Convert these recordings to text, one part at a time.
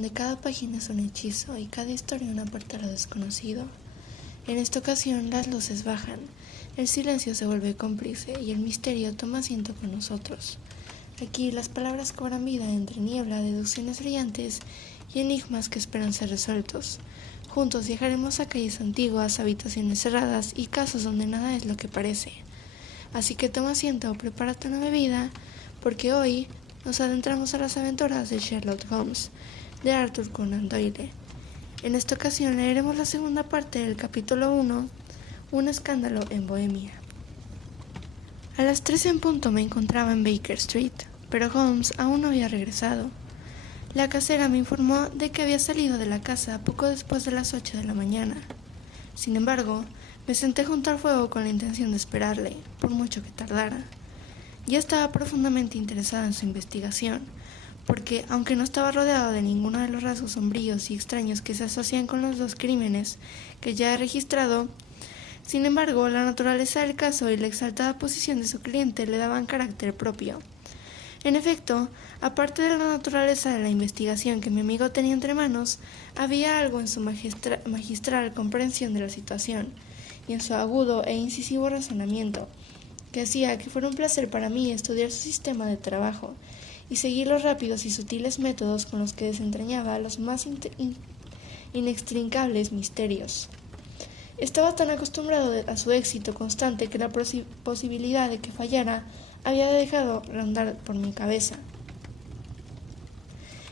donde cada página es un hechizo y cada historia una puerta a lo desconocido. En esta ocasión las luces bajan, el silencio se vuelve cómplice y el misterio toma asiento con nosotros. Aquí las palabras cobran vida entre niebla, deducciones brillantes y enigmas que esperan ser resueltos. Juntos viajaremos a calles antiguas, habitaciones cerradas y casos donde nada es lo que parece. Así que toma asiento, prepárate una bebida, porque hoy nos adentramos a las aventuras de Sherlock Holmes, de Arthur Conan Doyle. En esta ocasión leeremos la segunda parte del capítulo 1, Un escándalo en Bohemia. A las 3 en punto me encontraba en Baker Street, pero Holmes aún no había regresado. La casera me informó de que había salido de la casa poco después de las 8 de la mañana. Sin embargo, me senté junto al fuego con la intención de esperarle, por mucho que tardara. Ya estaba profundamente interesada en su investigación, porque, aunque no estaba rodeado de ninguno de los rasgos sombríos y extraños que se asocian con los dos crímenes que ya he registrado, sin embargo, la naturaleza del caso y la exaltada posición de su cliente le daban carácter propio. En efecto, aparte de la naturaleza de la investigación que mi amigo tenía entre manos, había algo en su magistral comprensión de la situación y en su agudo e incisivo razonamiento, que hacía que fuera un placer para mí estudiar su sistema de trabajo y seguir los rápidos y sutiles métodos con los que desentrañaba los más inextricables misterios. Estaba tan acostumbrado a su éxito constante que la posibilidad de que fallara había dejado rondar por mi cabeza.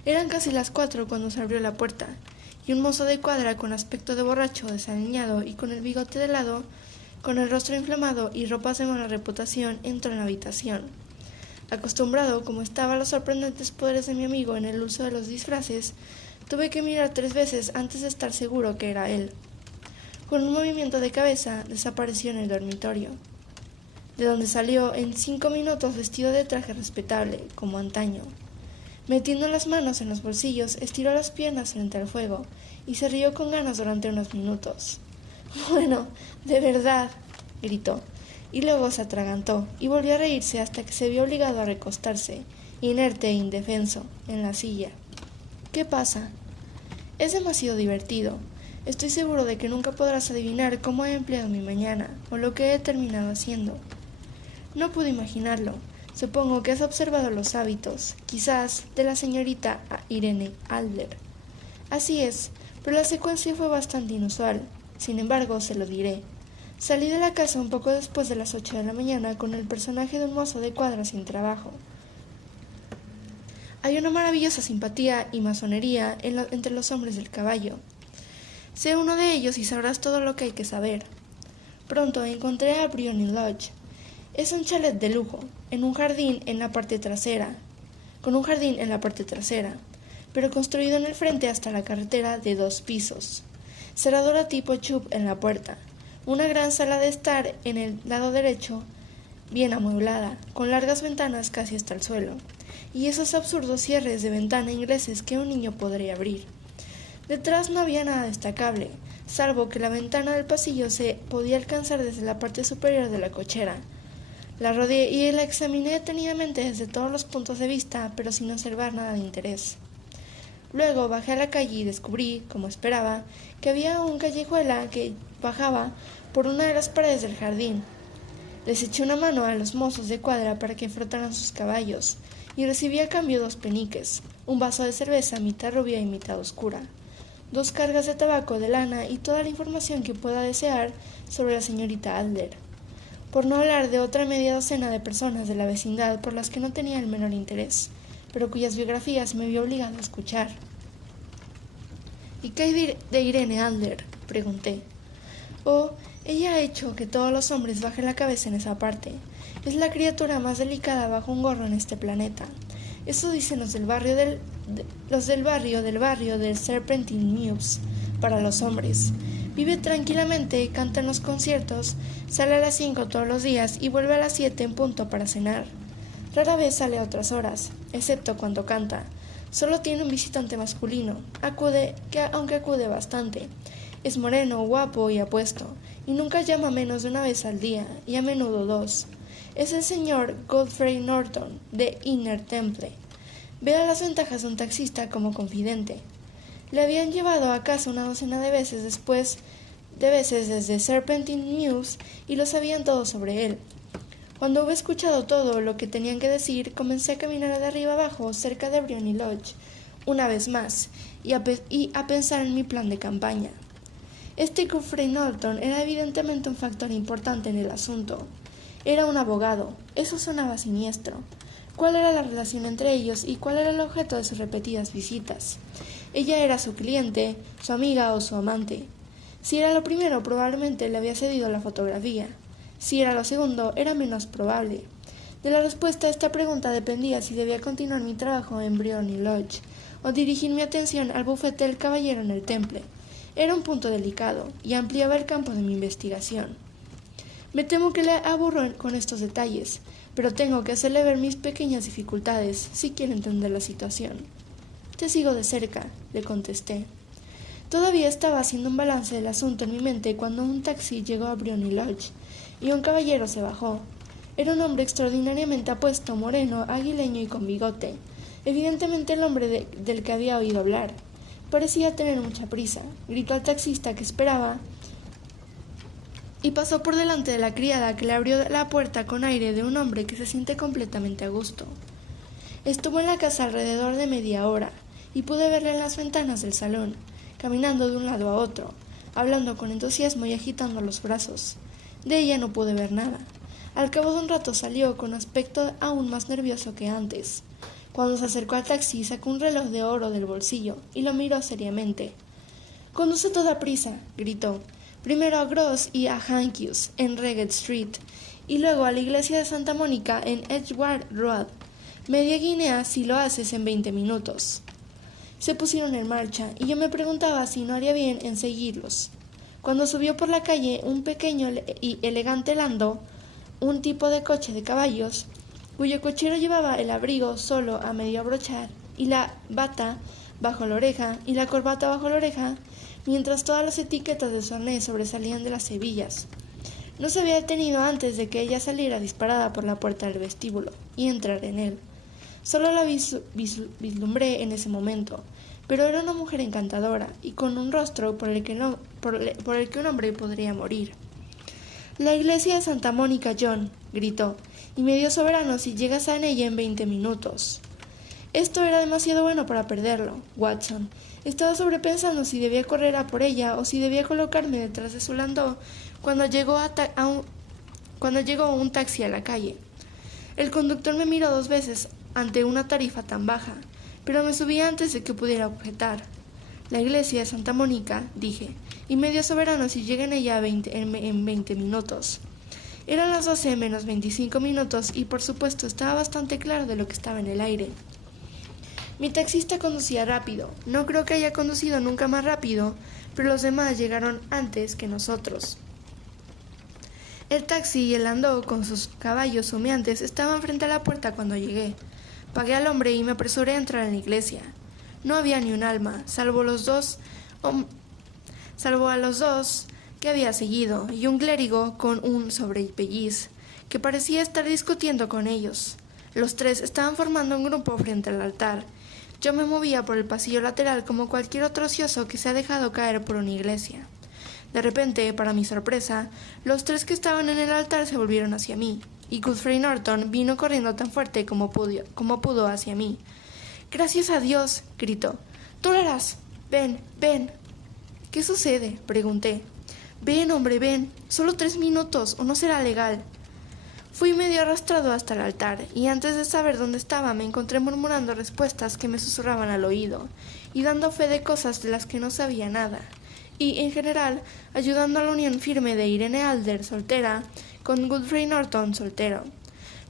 Eran casi las 4 cuando se abrió la puerta, y un mozo de cuadra con aspecto de borracho desaliñado y con el bigote de lado, con el rostro inflamado y ropas de mala reputación, entró en la habitación. Acostumbrado como estaba a los sorprendentes poderes de mi amigo en el uso de los disfraces, tuve que mirar 3 veces antes de estar seguro que era él. Con un movimiento de cabeza desapareció en el dormitorio, de donde salió en 5 minutos vestido de traje respetable, como antaño. Metiendo las manos en los bolsillos, estiró las piernas frente al fuego y se rió con ganas durante unos minutos. «Bueno, de verdad», gritó, y luego se atragantó y volvió a reírse hasta que se vio obligado a recostarse, inerte e indefenso, en la silla. «¿Qué pasa?» «Es demasiado divertido. Estoy seguro de que nunca podrás adivinar cómo he empleado mi mañana o lo que he terminado haciendo». «No pude imaginarlo. Supongo que has observado los hábitos, quizás, de la señorita Irene Adler». «Así es, pero la secuencia fue bastante inusual. Sin embargo, se lo diré. Salí de la casa un poco después de las 8 de la mañana con el personaje de un mozo de cuadra sin trabajo. Hay una maravillosa simpatía y masonería entre los hombres del caballo. Sé uno de ellos y sabrás todo lo que hay que saber. Pronto encontré a Briony Lodge. Es un chalet de lujo, con un jardín en la parte trasera, pero construido en el frente hasta la carretera de 2 pisos. Cerradura tipo Chubb en la puerta. Una gran sala de estar en el lado derecho, bien amueblada, con largas ventanas casi hasta el suelo, y esos absurdos cierres de ventana ingleses que un niño podría abrir. Detrás no había nada destacable, salvo que la ventana del pasillo se podía alcanzar desde la parte superior de la cochera. La rodeé y la examiné detenidamente desde todos los puntos de vista, pero sin observar nada de interés. Luego bajé a la calle y descubrí, como esperaba, que había una callejuela que bajaba por una de las paredes del jardín. Les eché una mano a los mozos de cuadra para que frotaran sus caballos, y recibí a cambio 2 peniques, un vaso de cerveza mitad rubia y mitad oscura, 2 cargas de tabaco de lana y toda la información que pueda desear sobre la señorita Adler, por no hablar de otra media docena de personas de la vecindad por las que no tenía el menor interés, pero cuyas biografías me vi obligado a escuchar. «¿Y qué hay de Irene Adler?», pregunté. «Oh, ella ha hecho que todos los hombres bajen la cabeza en esa parte. Es la criatura más delicada bajo un gorro en este planeta. Eso dicen los del barrio del Serpentine Mews para los hombres. Vive tranquilamente, canta en los conciertos, sale a las 5 todos los días y vuelve a las 7 en punto para cenar. Rara vez sale a otras horas, excepto cuando canta. Solo tiene un visitante masculino, aunque acude bastante. Es moreno, guapo y apuesto, y nunca llama menos de una vez al día, y a menudo 2. Es el señor Godfrey Norton, de Inner Temple. Veo las ventajas de un taxista como confidente. Le habían llevado a casa una docena de veces desde Serpentine Mews y lo sabían todo sobre él. Cuando hube escuchado todo lo que tenían que decir, comencé a caminar de arriba abajo cerca de Briony Lodge, una vez más, y a pensar en mi plan de campaña. Godfrey Norton era evidentemente un factor importante en el asunto. Era un abogado. Eso sonaba siniestro. ¿Cuál era la relación entre ellos y cuál era el objeto de sus repetidas visitas? Ella era su cliente, su amiga o su amante. Si era lo primero, probablemente le había cedido la fotografía. Si era lo segundo, era menos probable. De la respuesta a esta pregunta dependía si debía continuar mi trabajo en Briony Lodge o dirigir mi atención al bufete del caballero en el Temple. Era un punto delicado y ampliaba el campo de mi investigación. Me temo que le aburro con estos detalles, pero tengo que hacerle ver mis pequeñas dificultades si quiere entender la situación. Te sigo de cerca, le contesté. Todavía estaba haciendo un balance del asunto en mi mente cuando un taxi llegó a Briony Lodge y un caballero se bajó. Era un hombre extraordinariamente apuesto, moreno, aguileño y con bigote, evidentemente el hombre del que había oído hablar. Parecía tener mucha prisa. Gritó al taxista que esperaba y pasó por delante de la criada, que le abrió la puerta con aire de un hombre que se siente completamente a gusto. Estuvo en la casa alrededor de media hora y pude verle en las ventanas del salón, caminando de un lado a otro, hablando con entusiasmo y agitando los brazos. De ella no pude ver nada. Al cabo de un rato salió con aspecto aún más nervioso que antes. Cuando se acercó al taxi, sacó un reloj de oro del bolsillo y lo miró seriamente. «Conduce toda prisa», gritó. «Primero a Gross y a Hankins en Regent Street, y luego a la iglesia de Santa Mónica en Edgware Road. Media guinea si lo haces en 20 minutos». Se pusieron en marcha, y yo me preguntaba si no haría bien en seguirlos. Cuando subió por la calle un pequeño y elegante landau, un tipo de coche de caballos, cuyo cochero llevaba el abrigo solo a medio abrochar y la bata bajo la oreja y la corbata bajo la oreja, mientras todas las etiquetas de su arnés sobresalían de las hebillas. No se había detenido antes de que ella saliera disparada por la puerta del vestíbulo y entrar en él. Solo la vislumbré en ese momento, pero era una mujer encantadora y con un rostro por el que un hombre podría morir. «La iglesia de Santa Mónica, John», gritó, «y me dio soberano si llegas en ella en 20 minutos». Esto era demasiado bueno para perderlo, Watson. Estaba sobrepensando si debía correr a por ella o si debía colocarme detrás de su landau cuando llegó un taxi a la calle. El conductor me miró 2 veces ante una tarifa tan baja, pero me subí antes de que pudiera objetar. «La iglesia de Santa Mónica», dije, «y medio soberano si llega en ella en 20 minutos». Eran las 12 menos 25 minutos y por supuesto estaba bastante claro de lo que estaba en el aire. Mi taxista conducía rápido. No creo que haya conducido nunca más rápido, pero los demás llegaron antes que nosotros. El taxi y el landau con sus caballos humeantes estaban frente a la puerta cuando llegué. Pagué al hombre y me apresuré a entrar en la iglesia. No había ni un alma, salvo a los dos que había seguido, y un clérigo con un sobrepelliz, que parecía estar discutiendo con ellos. Los 3 estaban formando un grupo frente al altar. Yo me movía por el pasillo lateral como cualquier otro ocioso que se ha dejado caer por una iglesia. De repente, para mi sorpresa, los 3 que estaban en el altar se volvieron hacia mí, y Godfrey Norton vino corriendo tan fuerte como pudo hacia mí. «¡Gracias a Dios!», gritó. «¡Tú lo harás! ¡Ven, ven!». «¿Qué sucede?», pregunté. «Ven, hombre, ven. Solo 3 minutos, o no será legal». Fui medio arrastrado hasta el altar, y antes de saber dónde estaba me encontré murmurando respuestas que me susurraban al oído, y dando fe de cosas de las que no sabía nada, y, en general, ayudando a la unión firme de Irene Adler, soltera, con Godfrey Norton, soltero.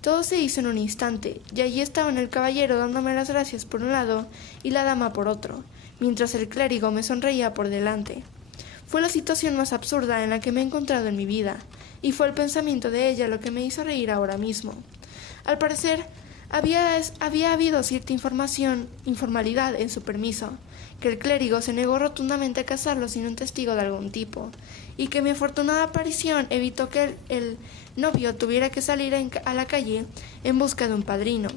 Todo se hizo en un instante, y allí estaban el caballero dándome las gracias por un lado y la dama por otro, mientras el clérigo me sonreía por delante. Fue la situación más absurda en la que me he encontrado en mi vida, y fue el pensamiento de ella lo que me hizo reír ahora mismo. Al parecer, había habido cierta informalidad en su permiso, que el clérigo se negó rotundamente a casarlo sin un testigo de algún tipo, y que mi afortunada aparición evitó que el novio tuviera que salir a la calle en busca de un padrino.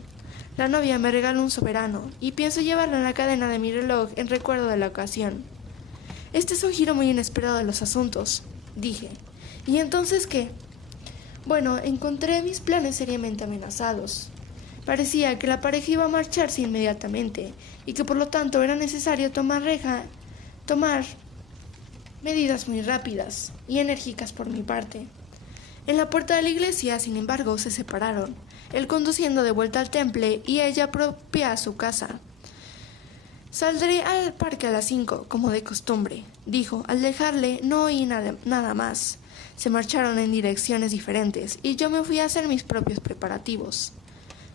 La novia me regaló un soberano y pienso llevarlo en la cadena de mi reloj en recuerdo de la ocasión. Este es un giro muy inesperado de los asuntos, dije. ¿Y entonces qué? Bueno, encontré mis planes seriamente amenazados. Parecía que la pareja iba a marcharse inmediatamente y que por lo tanto era necesario tomar medidas muy rápidas y enérgicas por mi parte. En la puerta de la iglesia, sin embargo, se separaron, él conduciendo de vuelta al temple y ella propia a su casa. Saldré al parque a las 5, como de costumbre, dijo. Al dejarle no oí nada más. Se marcharon en direcciones diferentes y yo me fui a hacer mis propios preparativos.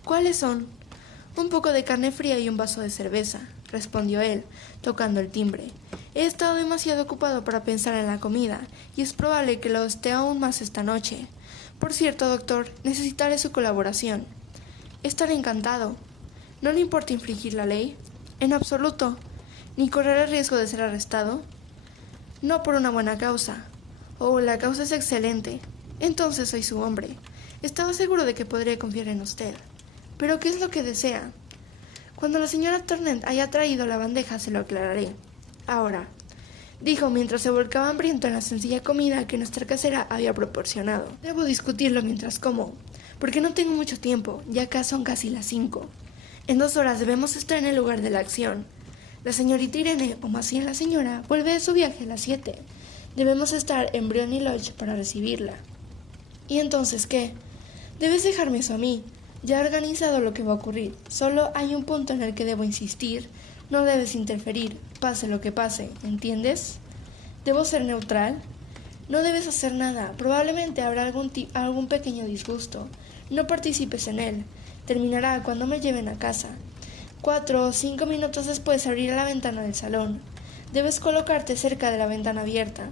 ¿Cuáles son? Un poco de carne fría y un vaso de cerveza, respondió él, tocando el timbre. He estado demasiado ocupado para pensar en la comida, y es probable que lo esté aún más esta noche. Por cierto, doctor, necesitaré su colaboración. Estaré encantado. ¿No le importa infringir la ley? En absoluto. ¿Ni correr el riesgo de ser arrestado? No por una buena causa. Oh, la causa es excelente. Entonces soy su hombre. Estaba seguro de que podría confiar en usted. ¿Pero qué es lo que desea? Cuando la señora Turner haya traído la bandeja se lo aclararé. Ahora, dijo mientras se volcaba hambriento en la sencilla comida que nuestra casera había proporcionado. Debo discutirlo mientras como, porque no tengo mucho tiempo, ya acá son casi las 5. En 2 horas debemos estar en el lugar de la acción. La señorita Irene, o más bien la señora, vuelve de su viaje a las 7. Debemos estar en Briony Lodge para recibirla. ¿Y entonces qué? Debes dejarme eso a mí. Ya he organizado lo que va a ocurrir. Solo hay un punto en el que debo insistir. No debes interferir, pase lo que pase, ¿entiendes? ¿Debo ser neutral? No debes hacer nada. Probablemente habrá algún pequeño disgusto. No participes en él. Terminará cuando me lleven a casa. 4 o 5 minutos después abriré la ventana del salón. Debes colocarte cerca de la ventana abierta.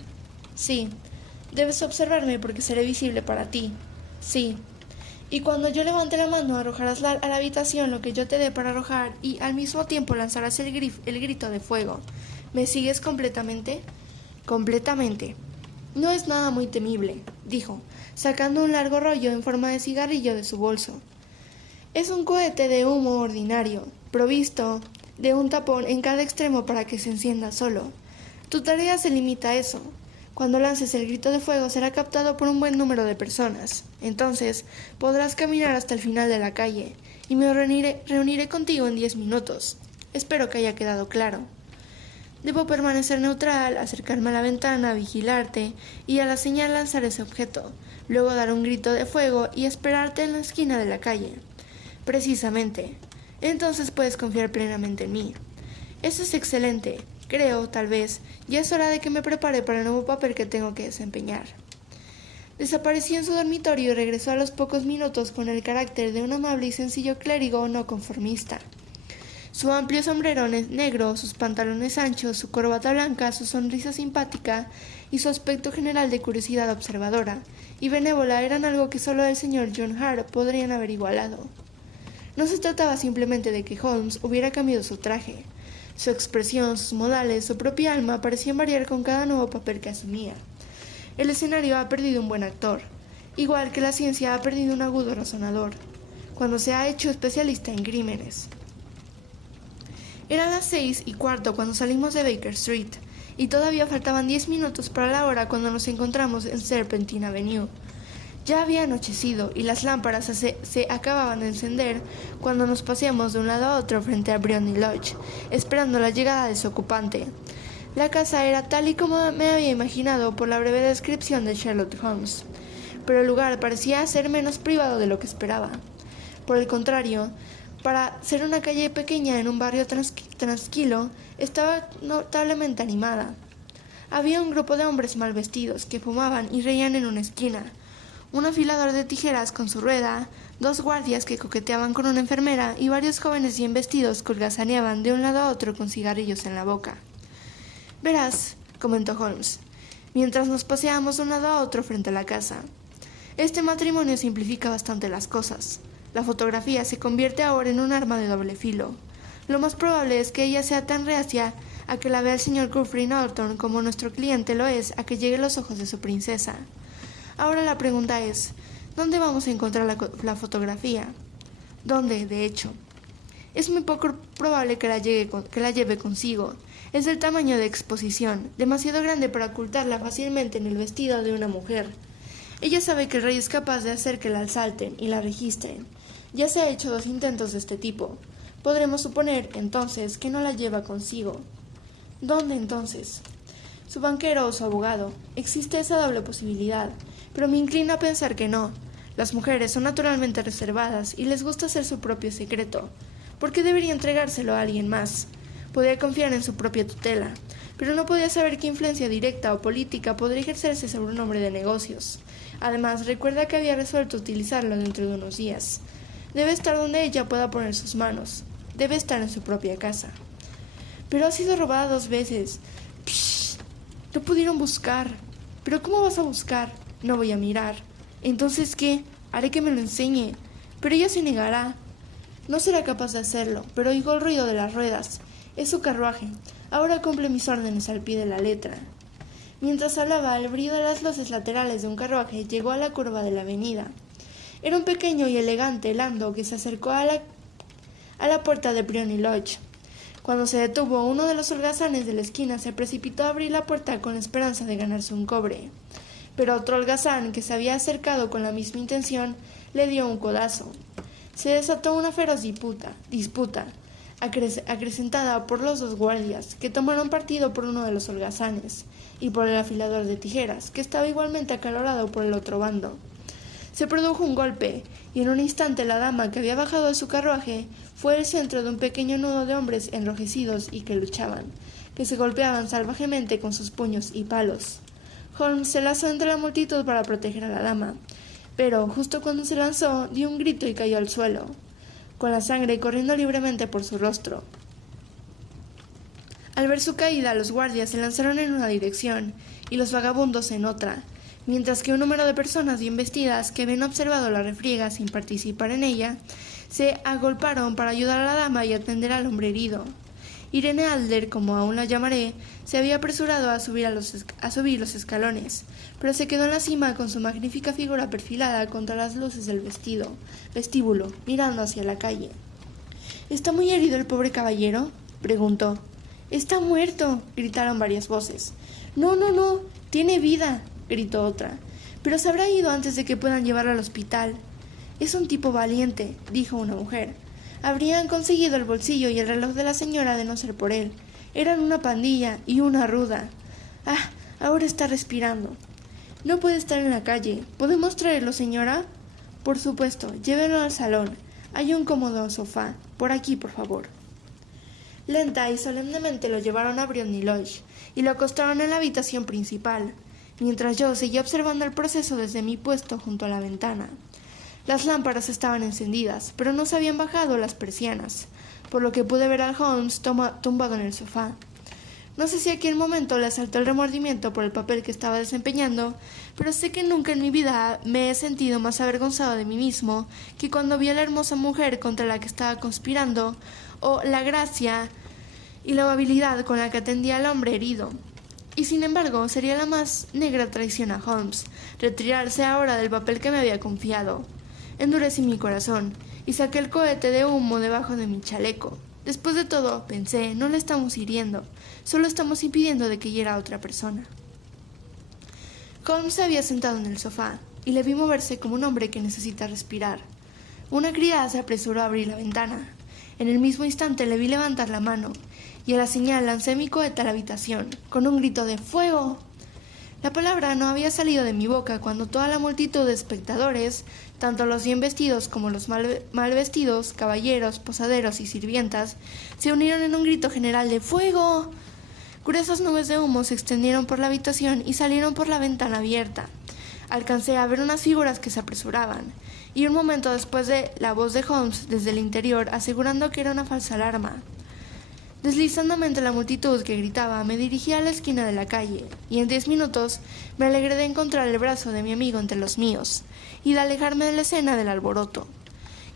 Sí. Debes observarme porque seré visible para ti. Sí. Y cuando yo levante la mano arrojarás a la habitación lo que yo te dé para arrojar y al mismo tiempo lanzarás el grito de fuego. ¿Me sigues completamente? Completamente. No es nada muy temible, dijo, sacando un largo rollo en forma de cigarrillo de su bolso. Es un cohete de humo ordinario, provisto de un tapón en cada extremo para que se encienda solo. Tu tarea se limita a eso. Cuando lances el grito de fuego será captado por un buen número de personas. Entonces podrás caminar hasta el final de la calle y me reuniré contigo en 10 minutos. Espero que haya quedado claro. Debo permanecer neutral, acercarme a la ventana, vigilarte y a la señal lanzar ese objeto, luego dar un grito de fuego y esperarte en la esquina de la calle. Precisamente. Entonces puedes confiar plenamente en mí. Eso es excelente. Creo, tal vez, ya es hora de que me prepare para el nuevo papel que tengo que desempeñar. Desapareció en su dormitorio y regresó a los pocos minutos con el carácter de un amable y sencillo clérigo no conformista. Su amplio sombrero negro, sus pantalones anchos, su corbata blanca, su sonrisa simpática y su aspecto general de curiosidad observadora y benévola eran algo que solo el señor John Hart podrían haber igualado. No se trataba simplemente de que Holmes hubiera cambiado su traje. Su expresión, sus modales, su propia alma parecían variar con cada nuevo papel que asumía. El escenario ha perdido un buen actor, igual que la ciencia ha perdido un agudo razonador, cuando se ha hecho especialista en crímenes. Eran las 6:15 cuando salimos de Baker Street, y todavía faltaban 10 minutos para la hora cuando nos encontramos en Serpentine Avenue. Ya había anochecido y las lámparas se acababan de encender cuando nos paseamos de un lado a otro frente a Briony Lodge, esperando la llegada de su ocupante. La casa era tal y como me había imaginado por la breve descripción de Sherlock Holmes, pero el lugar parecía ser menos privado de lo que esperaba. Por el contrario, para ser una calle pequeña en un barrio tranquilo, estaba notablemente animada. Había un grupo de hombres mal vestidos que fumaban y reían en una esquina, un afilador de tijeras con su rueda, 2 guardias que coqueteaban con una enfermera y varios jóvenes bien vestidos que holgazaneaban de un lado a otro con cigarrillos en la boca. Verás, comentó Holmes, mientras nos paseábamos de un lado a otro frente a la casa. Este matrimonio simplifica bastante las cosas. La fotografía se convierte ahora en un arma de doble filo. Lo más probable es que ella sea tan reacia a que la vea el señor Geoffrey Norton como nuestro cliente lo es a que llegue a los ojos de su princesa. Ahora la pregunta es, ¿dónde vamos a encontrar la fotografía? ¿Dónde, de hecho? Es muy poco probable que la lleve consigo. Es del tamaño de exposición, demasiado grande para ocultarla fácilmente en el vestido de una mujer. Ella sabe que el rey es capaz de hacer que la asalten y la registren. Ya se ha hecho 2 intentos de este tipo. Podremos suponer, entonces, que no la lleva consigo. ¿Dónde, entonces? Su banquero o su abogado. Existe esa doble posibilidad, pero me inclino a pensar que no. Las mujeres son naturalmente reservadas y les gusta hacer su propio secreto. ¿Por qué debería entregárselo a alguien más? Podía confiar en su propia tutela, pero no podía saber qué influencia directa o política podría ejercerse sobre un hombre de negocios. Además, recuerda que había resuelto utilizarlo dentro de unos días. Debe estar donde ella pueda poner sus manos. Debe estar en su propia casa. Pero ha sido robada 2 veces. Psst, no pudieron buscar. ¿Pero cómo vas a buscar? No voy a mirar. ¿Entonces qué? Haré que me lo enseñe. Pero ella se negará. No será capaz de hacerlo, pero oigo el ruido de las ruedas. Es su carruaje. Ahora cumple mis órdenes al pie de la letra. Mientras hablaba, el brillo de las luces laterales de un carruaje llegó a la curva de la avenida. Era un pequeño y elegante lando que se acercó a la puerta de Briony Lodge. Cuando se detuvo, uno de los holgazanes de la esquina se precipitó a abrir la puerta con la esperanza de ganarse un cobre. Pero otro holgazán, que se había acercado con la misma intención, le dio un codazo. Se desató una feroz disputa, acrecentada por los 2 guardias, que tomaron partido por uno de los holgazanes, y por el afilador de tijeras, que estaba igualmente acalorado por el otro bando. Se produjo un golpe, y en un instante la dama que había bajado de su carruaje fue el centro de un pequeño nudo de hombres enrojecidos y que luchaban, que se golpeaban salvajemente con sus puños y palos. Holmes se lanzó entre la multitud para proteger a la dama, pero justo cuando se lanzó dio un grito y cayó al suelo, con la sangre corriendo libremente por su rostro. Al ver su caída, los guardias se lanzaron en una dirección y los vagabundos en otra, mientras que un número de personas bien vestidas que habían observado la refriega sin participar en ella, se agolparon para ayudar a la dama y atender al hombre herido. Irene Adler, como aún la llamaré, se había apresurado a subir los escalones, pero se quedó en la cima con su magnífica figura perfilada contra las luces del vestíbulo, mirando hacia la calle. ¿Está muy herido el pobre caballero?, preguntó. «¡Está muerto!», gritaron varias voces. «No, no, no, tiene vida», gritó otra. «Pero se habrá ido antes de que puedan llevarlo al hospital». «Es un tipo valiente», dijo una mujer. «Habrían conseguido el bolsillo y el reloj de la señora de no ser por él. Eran una pandilla y una ruda. Ah, ahora está respirando». «No puede estar en la calle. ¿Podemos traerlo, señora?» «Por supuesto, llévenlo al salón. Hay un cómodo sofá. Por aquí, por favor». Lenta y solemnemente lo llevaron a Briony Lodge y lo acostaron en la habitación principal, mientras yo seguía observando el proceso desde mi puesto junto a la ventana. Las lámparas estaban encendidas, pero no se habían bajado las persianas, por lo que pude ver a Holmes tumbado en el sofá. No sé si a aquel momento le asaltó el remordimiento por el papel que estaba desempeñando, pero sé que nunca en mi vida me he sentido más avergonzado de mí mismo que cuando vi a la hermosa mujer contra la que estaba conspirando, o la gracia y la amabilidad con la que atendía al hombre herido. Y sin embargo, sería la más negra traición a Holmes retirarse ahora del papel que me había confiado. Endurecí mi corazón y saqué el cohete de humo debajo de mi chaleco. Después de todo, pensé, no le estamos hiriendo, solo estamos impidiendo de que hiera a otra persona. Holmes se había sentado en el sofá y le vi moverse como un hombre que necesita respirar. Una criada se apresuró a abrir la ventana. En el mismo instante le vi levantar la mano y a la señal lancé mi cohete a la habitación, con un grito de ¡fuego! La palabra no había salido de mi boca cuando toda la multitud de espectadores, tanto los bien vestidos como los mal vestidos, caballeros, posaderos y sirvientas, se unieron en un grito general de ¡fuego! Gruesas nubes de humo se extendieron por la habitación y salieron por la ventana abierta. Alcancé a ver unas figuras que se apresuraban, y un momento después de la voz de Holmes desde el interior asegurando que era una falsa alarma. Deslizándome entre la multitud que gritaba, me dirigí a la esquina de la calle, y en 10 minutos me alegré de encontrar el brazo de mi amigo entre los míos, y de alejarme de la escena del alboroto.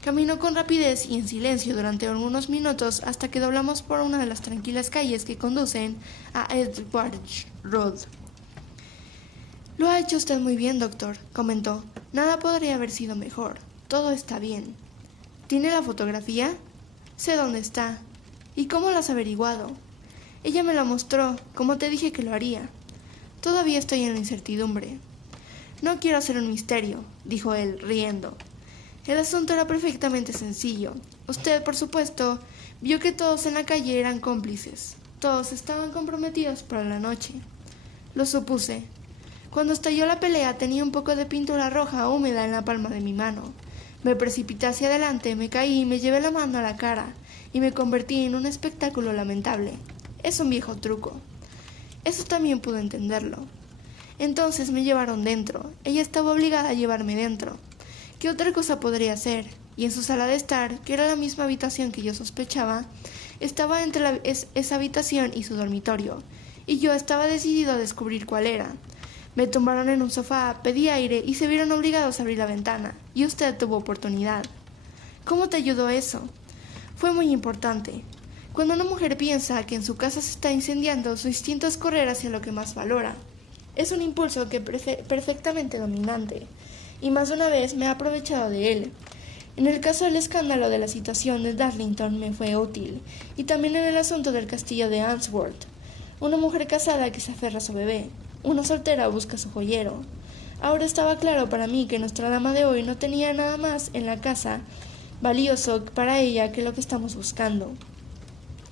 Caminó con rapidez y en silencio durante algunos minutos hasta que doblamos por una de las tranquilas calles que conducen a Edgware Road. «Lo ha hecho usted muy bien, doctor», comentó. «Nada podría haber sido mejor. Todo está bien». «¿Tiene la fotografía?». Sé dónde está. ¿Y cómo lo has averiguado? Ella me lo mostró, como te dije que lo haría. Todavía estoy en la incertidumbre. No quiero hacer un misterio, dijo él, riendo. El asunto era perfectamente sencillo. Usted, por supuesto, vio que todos en la calle eran cómplices. Todos estaban comprometidos para la noche. Lo supuse. Cuando estalló la pelea tenía un poco de pintura roja húmeda en la palma de mi mano. Me precipité hacia adelante, me caí y me llevé la mano a la cara, y me convertí en un espectáculo lamentable. Es un viejo truco. Eso también pude entenderlo. Entonces me llevaron dentro. Ella estaba obligada a llevarme dentro. ¿Qué otra cosa podría hacer? Y en su sala de estar, que era la misma habitación que yo sospechaba, estaba entre esa habitación y su dormitorio, y yo estaba decidido a descubrir cuál era. Me tumbaron en un sofá, pedí aire y se vieron obligados a abrir la ventana, y usted tuvo oportunidad. ¿Cómo te ayudó eso? Fue muy importante. Cuando una mujer piensa que en su casa se está incendiando, su instinto es correr hacia lo que más valora. Es un impulso que perfectamente dominante, y más de una vez me he aprovechado de él. En el caso del escándalo de la situación de Darlington me fue útil, y también en el asunto del castillo de Answorth. Una mujer casada que se aferra a su bebé, una soltera busca a su joyero. Ahora estaba claro para mí que nuestra dama de hoy no tenía nada más en la casa valioso para ella que lo que estamos buscando.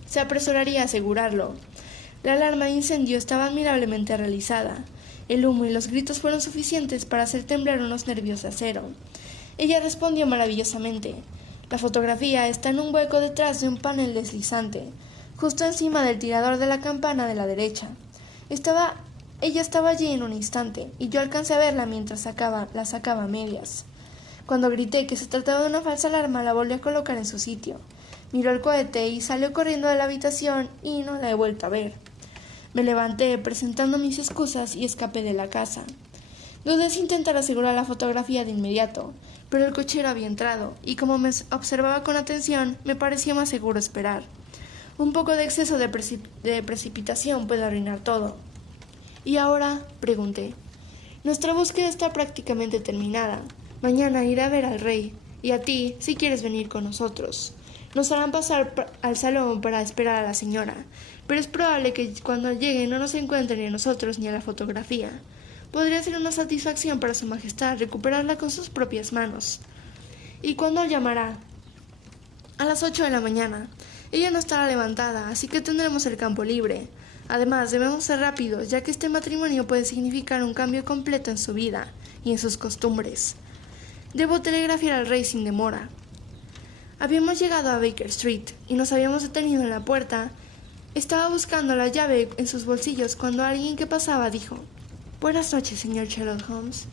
Se apresuraría a asegurarlo. La alarma de incendio estaba admirablemente realizada. El humo y los gritos fueron suficientes para hacer temblar unos nervios de acero. Ella respondió maravillosamente. La fotografía está en un hueco detrás de un panel deslizante, justo encima del tirador de la campana de la derecha. Ella estaba allí en un instante, y yo alcancé a verla mientras la sacaba a medias. Cuando grité que se trataba de una falsa alarma, la volví a colocar en su sitio. Miró el cohete y salió corriendo de la habitación y no la he vuelto a ver. Me levanté presentando mis excusas y escapé de la casa. Dudé si intentar asegurar la fotografía de inmediato, pero el cochero había entrado y como me observaba con atención, me parecía más seguro esperar. Un poco de exceso de precipitación puede arruinar todo. ¿Y ahora? Pregunté. Nuestra búsqueda está prácticamente terminada. Mañana iré a ver al rey, y a ti, si quieres venir con nosotros. Nos harán pasar al salón para esperar a la señora, pero es probable que cuando llegue no nos encuentren ni a nosotros ni a la fotografía. Podría ser una satisfacción para su majestad recuperarla con sus propias manos. ¿Y cuándo llamará? A las 8 de la mañana. Ella no estará levantada, así que tendremos el campo libre. Además, debemos ser rápidos, ya que este matrimonio puede significar un cambio completo en su vida y en sus costumbres. Debo telegrafiar al rey sin demora. Habíamos llegado a Baker Street y nos habíamos detenido en la puerta. Estaba buscando la llave en sus bolsillos cuando alguien que pasaba dijo: «Buenas noches, señor Sherlock Holmes».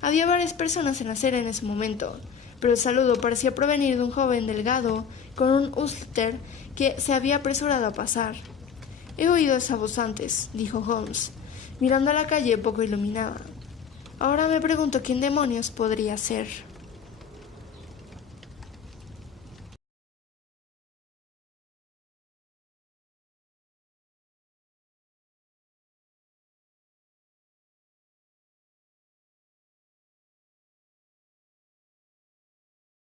Había varias personas en la acera en ese momento, pero el saludo parecía provenir de un joven delgado con un úlster que se había apresurado a pasar. «He oído esa voz antes», dijo Holmes, mirando a la calle poco iluminada. «Ahora me pregunto quién demonios podría ser».